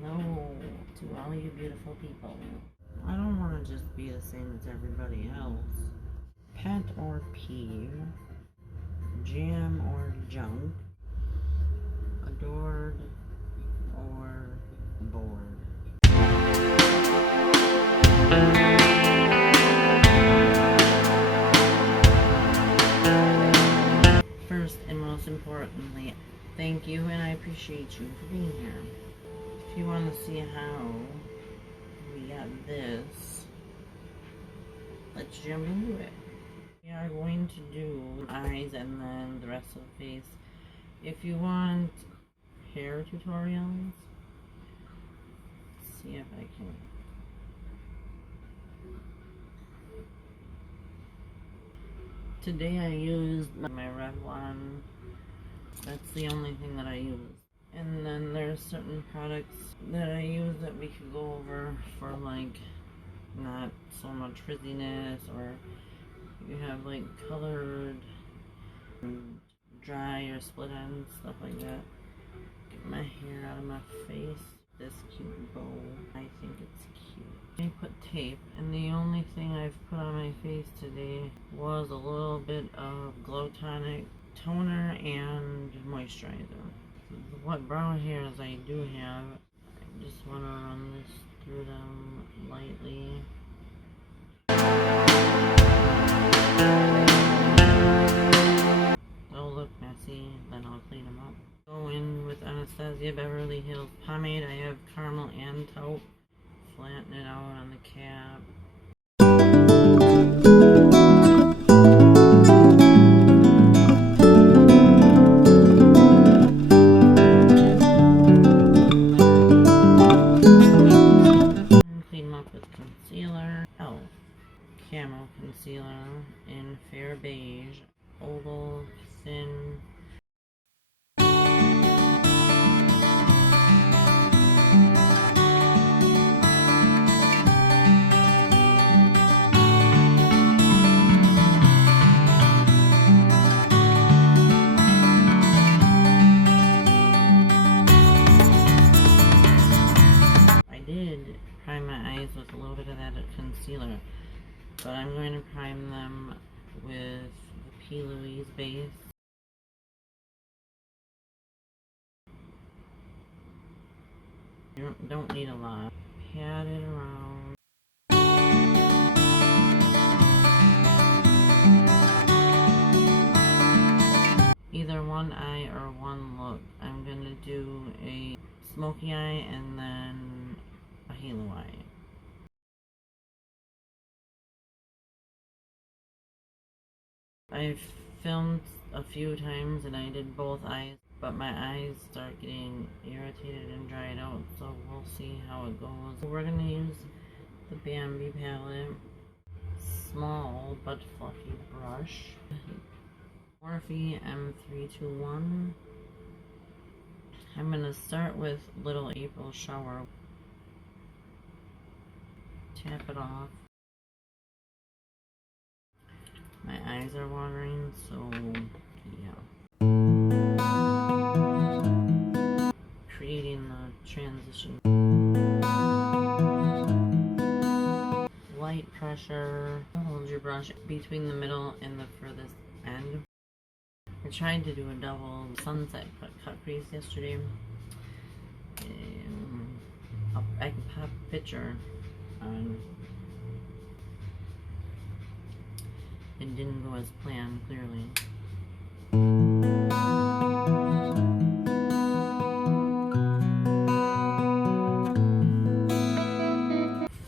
Hello to all you beautiful people. I don't want to just be the same as everybody else. Pet or peeve, jam or junk, adored or bored. First and most importantly, thank you and I appreciate you for being here. If you want to see how we got this, let's jump into it. We are going to do eyes and then the rest of the face. If you want hair tutorials, let's see if I can. Today I used my Revlon. That's the only thing that I use. And then there's certain products that I use that we could go over for like not so much frizziness, or you have like colored, dry or split ends, stuff like that. Get my hair out of my face. This cute bow, I think it's cute. I put tape, and the only thing I've put on my face today was a little bit of Glow Tonic toner and moisturizer. What brown hairs I do have, I just want to run this through them lightly. They'll look messy, then I'll clean them up. Go in with Anastasia Beverly Hills pomade. I have caramel and taupe. Flatten it out on the cap. Clean them up with concealer. Elf Camo Concealer in Fair Beige. Oval, thin. Prime my eyes with a little bit of that concealer, but I'm going to prime them with the P. Louise base. You don't need a lot. Pat it around. Either one eye or one look. I'm going to do a smoky eye and then a halo eye. I've filmed a few times and I did both eyes, but my eyes start getting irritated and dried out, so we'll see how it goes. We're going to use the Bambi palette, small but fluffy brush, Morphe M321. I'm going to start with Little April Shower. Tap it off. My eyes are watering, so yeah. Creating the transition. Light pressure. Hold your brush between the middle and the furthest end. I tried to do a double sunset cut crease yesterday. I can pop a picture on. It didn't go as planned, clearly.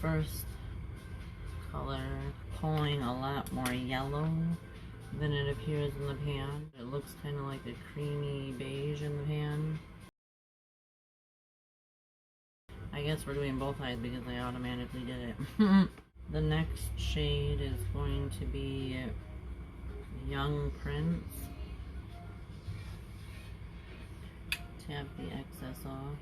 First color, pulling a lot more yellow than it appears in the pan. It looks kind of like a creamy beige in the pan. I guess we're doing both eyes because I automatically did it. The next shade is going to be Young Prince. Tap the excess off.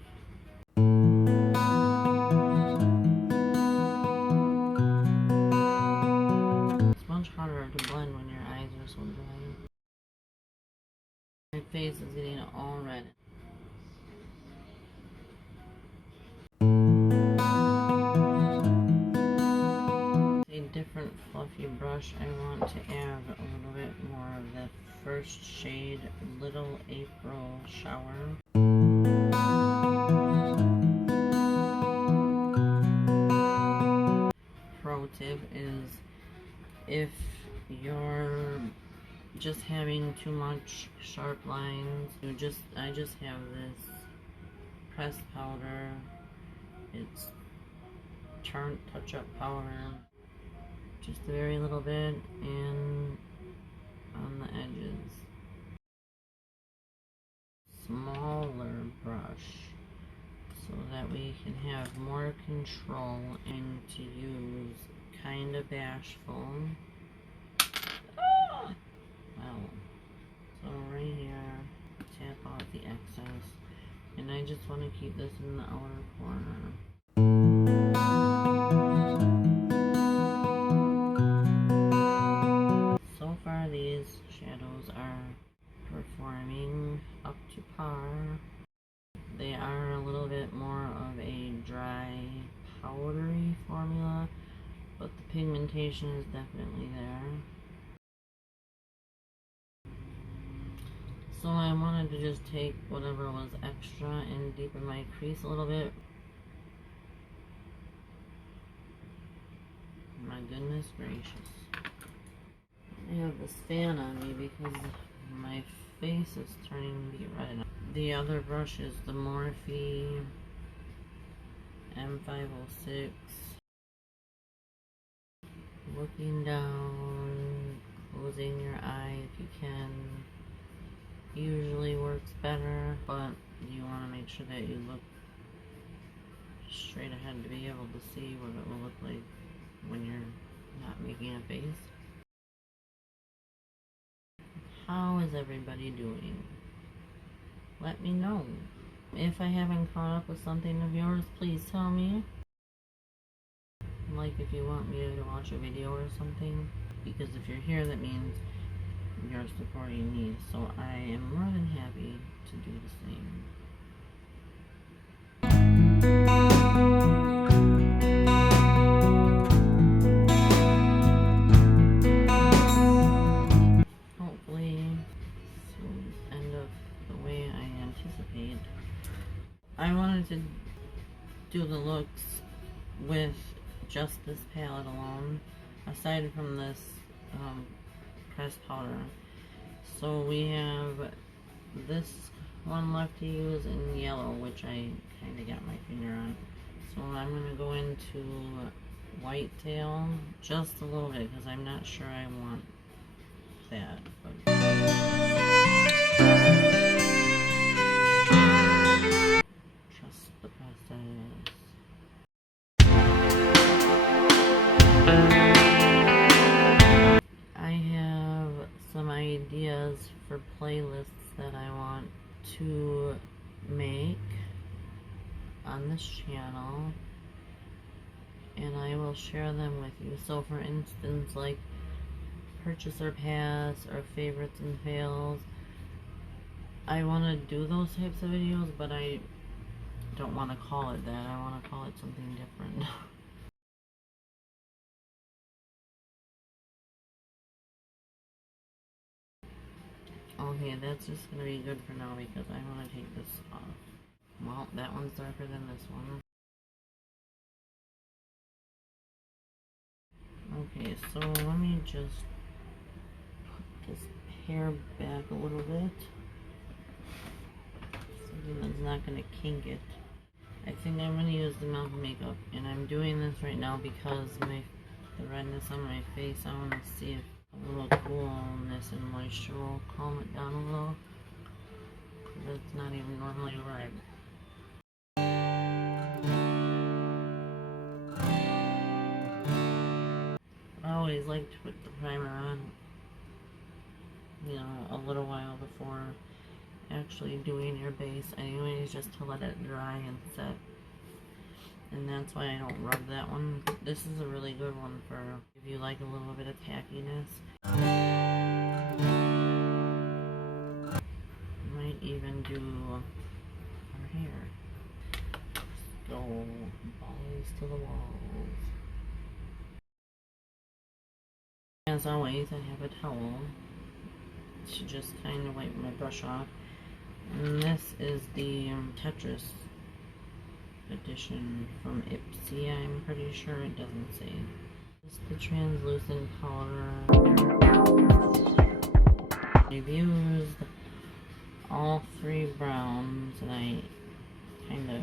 It's much harder to blend when your eyes are so dry. My face is getting all red. brush, I want to add a little bit more of the first shade, Little April Shower. Pro tip is, if you're just having too much sharp lines, I just have this pressed powder. It's Charm touch-up powder, just a very little bit, and on the edges. Smaller brush, so that we can have more control and to use. Kind of bashful. Well, so right here, tap off the excess, and I just want to keep this in the outer corner. So far these shadows are performing up to par. They are a little bit more of a dry, powdery formula, but the pigmentation is definitely there. So I wanted to just take whatever was extra and deepen my crease a little bit. My goodness gracious. I have this fan on me because my face is turning to be red. The other brush is the Morphe M506. Looking down, closing your eye if you can. Usually works better, but you want to make sure that you look straight ahead to be able to see what it will look like when you're not making a face. How is everybody doing? Let me know. If I haven't caught up with something of yours, please tell me. Like if you want me to watch a video or something, because if you're here, that means you're supporting me, so I am more than happy to do the same. Hopefully, this will end up the way I anticipate. I wanted to do the looks with just this palette alone, aside from this pressed powder. So we have this one left to use in yellow, which I kind of got my finger on. So I'm going to go into whitetail just a little bit because I'm not sure I want that. But trust the process. I have some ideas for playlists that I want to make on this channel, and I will share them with you. So for instance, like purchaser pass or favorites and fails, I want to do those types of videos, but I don't want to call it that. I want to call it something different. Okay, that's just going to be good for now because I want to take this off. Well, that one's darker than this one. Okay, so let me just put this hair back a little bit. Something that's not going to kink it. I think I'm going to use the Milk Makeup, and I'm doing this right now because the redness on my face, I want to see if a little coolness and moisture will calm it down a little, because it's not even normally red. I always like to put the primer on, you know, a little while before actually doing your base anyways, just to let it dry and set. And that's why I don't rub that one. This is a really good one for if you like a little bit of tackiness. Might even do her hair. Just go balls to the walls. As always, I have a towel to just kind of wipe my brush off. And this is the Tetris edition from Ipsy, I'm pretty sure. It doesn't say. This is the translucent color. I've used all three browns, and I kind of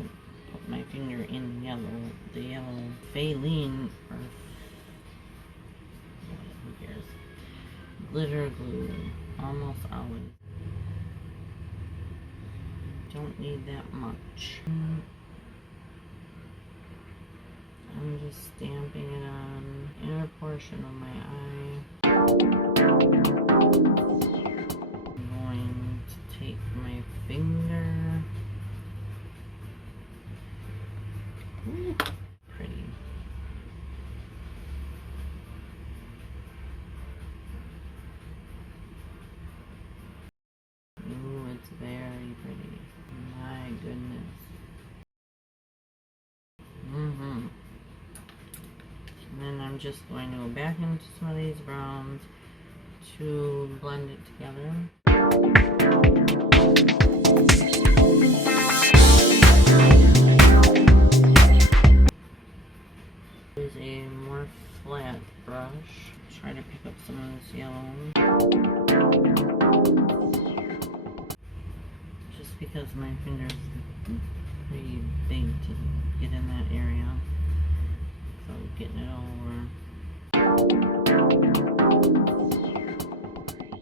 put my finger in the yellow Faline, or who cares, glitter glue, almost always. Don't need that much. I'm just stamping it on the inner portion of my eye. I'm going to take my finger. Ooh, pretty. Ooh, it's very pretty. My goodness. And then I'm just going to go back into some of these browns to blend it together. Use a more flat brush. Try to pick up some of this yellow. Just because my fingers are pretty big to get in that area. So getting it all over.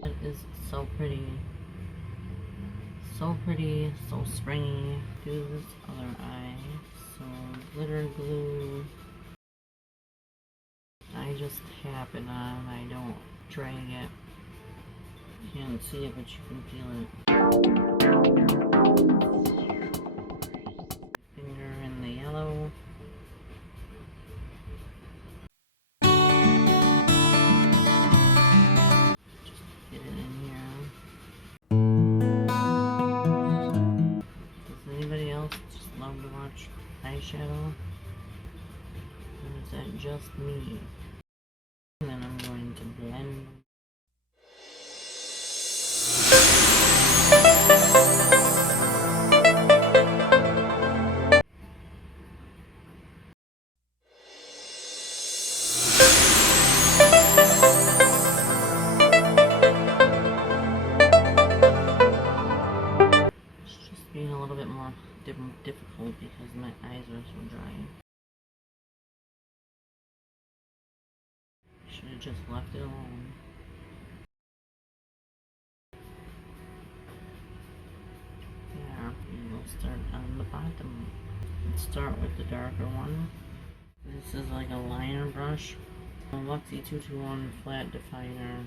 It is so pretty. So pretty, so springy. Do this other eye. So glitter glue. I just tap it on. I don't drag it. You can't see it, but you can feel it. Finger in the yellow. Eyeshadow, or is that just me? And then I'm going to blend. It's just being a little bit more difficult because my eyes are so dry. Should have just left it alone. Yeah, we'll start on the bottom. Let's start with the darker one. This is like a liner brush. A Luxie 221 flat definer.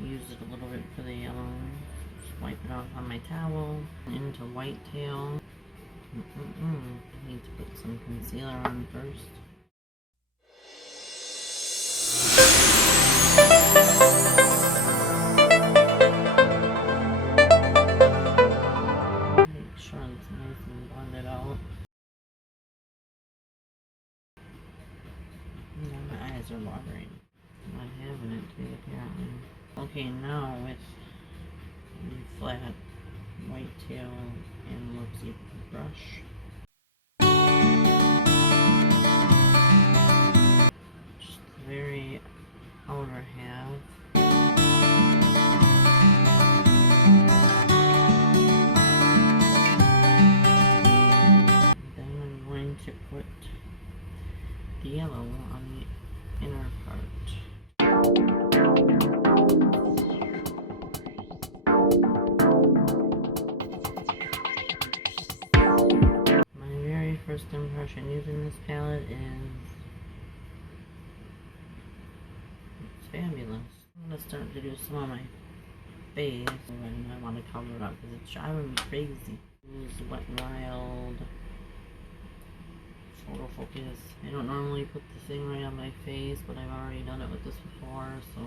Use it a little bit for the yellow. Wipe it off on my towel, into whitetail. I need to put some concealer on first. Make sure it's nice and blended out. Now my eyes are watering. I'm not having it to be apparently. Okay, now with flat whitetail and Luxie brush. Just the very outer half. Then I'm going to put the yellow on the inner part. First impression using this palette is it's fabulous. I'm going to start to do some on my face, and I want to cover it up because it's driving me crazy. Use Wet n Wild photo focus. I don't normally put the thing right on my face, but I've already done it with this before, so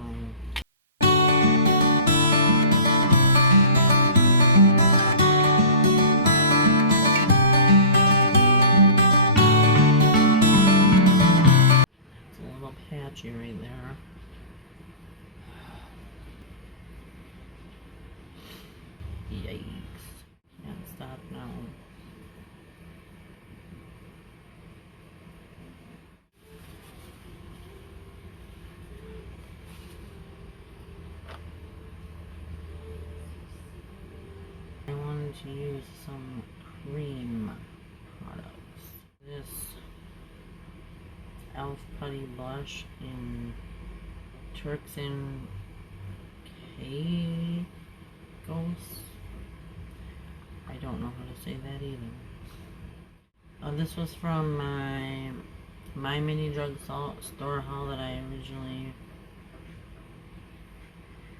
to use some cream products. This e.l.f. Putty Blush in Turks and Caicos. I don't know how to say that either. This was from my mini drugstore haul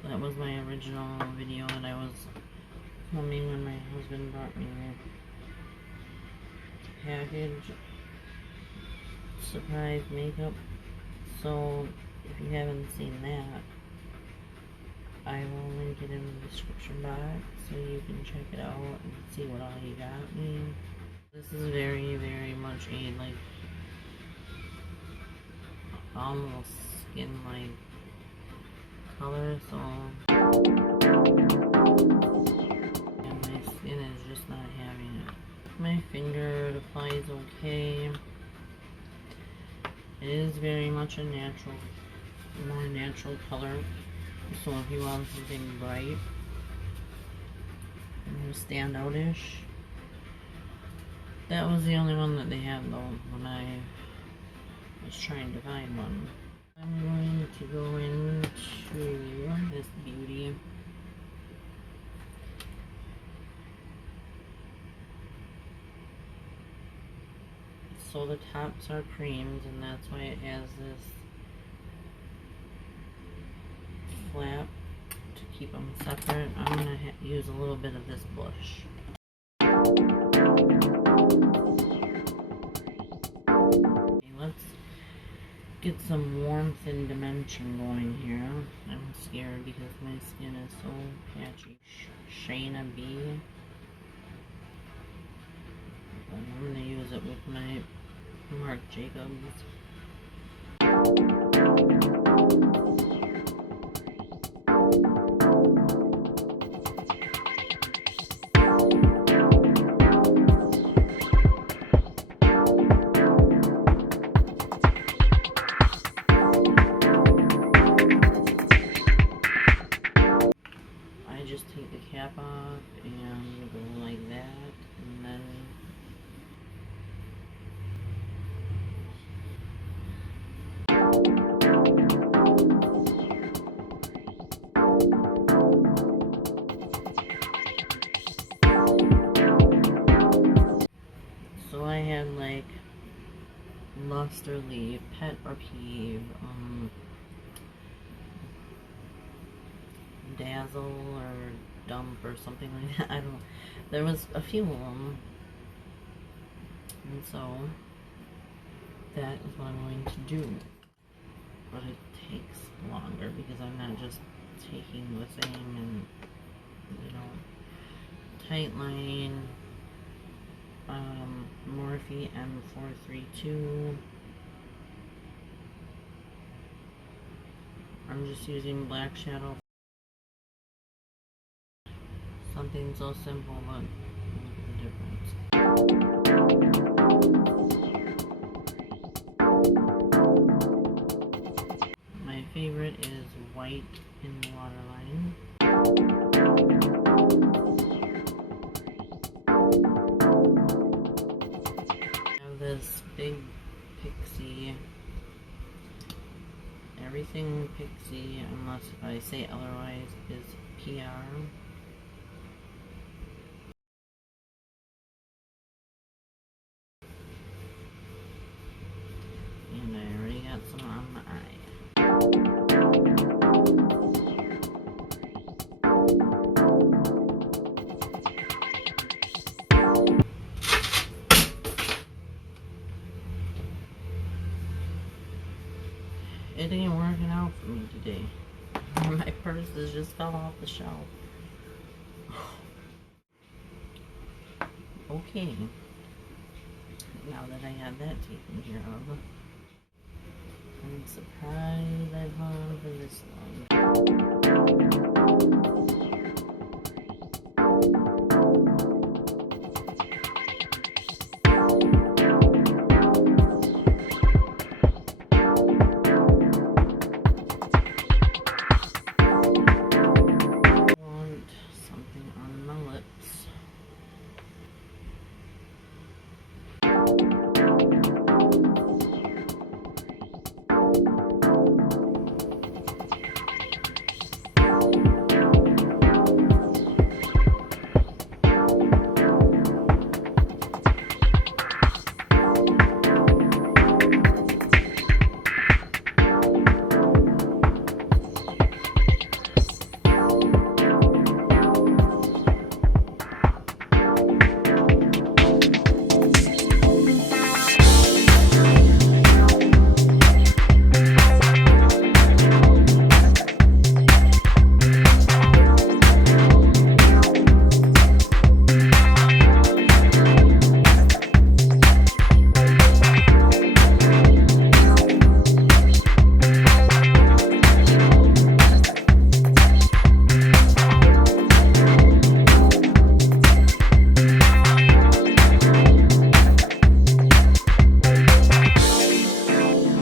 that was my original video that I was filming when my husband brought me the package. Surprise makeup. So if you haven't seen that, I will link it in the description box so you can check it out and see what all you got me. This is very, very much a like almost skin-like color, so and my skin is just not having it. My finger, it applies okay. It is very much a more natural color. So if you want something bright and standout-ish, that was the only one that they had though when I was trying to find one. I'm going to go into this beauty. So the tops are creams, and that's why it has this flap to keep them separate. I'm going to use a little bit of this blush. Okay, let's get some warmth and dimension going here. I'm scared because my skin is so patchy. Shayna B. I'm going to use it with my Marc Jacobs. I just take the cap off and go like that, and then so I had like lust or leave, pet or peeve, dazzle or dump or something like that. I don't know. There was a few of them, and so that is what I'm going to do. But it takes longer because I'm not just taking the thing and, you know, tight line, Morphe M432. I'm just using black shadow. Something so simple, but look at the difference. My favorite is white in the waterline. I have this big pixie. Everything pixie, unless if I say otherwise, is PR. And I already got some on my eye. It ain't working out for me today. My purses just fell off the shelf. Okay. Now that I have that taken care of, I'm surprised I've gone for this long.